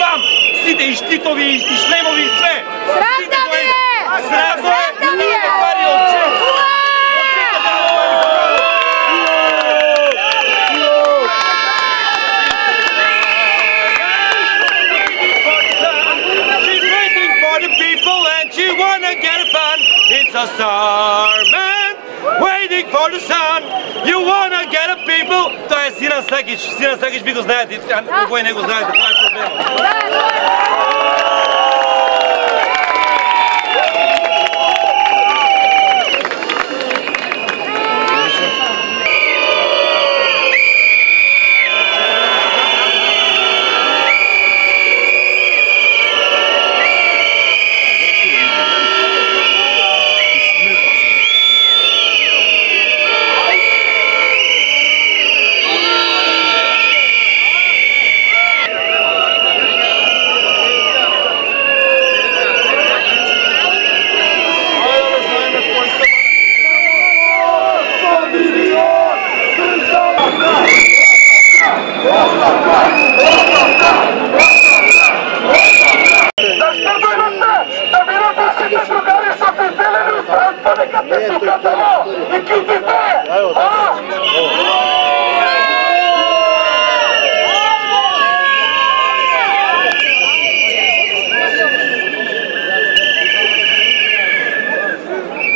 Bam! Sите i štitovi, i šlemovi, i sve! Sram da mi je! Sram da mi je! It's a star man waiting for the sun. You wanna get a people. To je Sinan Sakić, vi ga znate, koji nego znate, to je problem.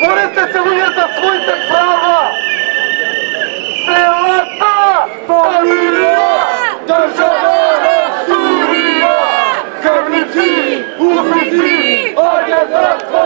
Борете се вие за своите права! Селата, фамилия, държава, Сурия! Кръвници, убийци, огън затвора!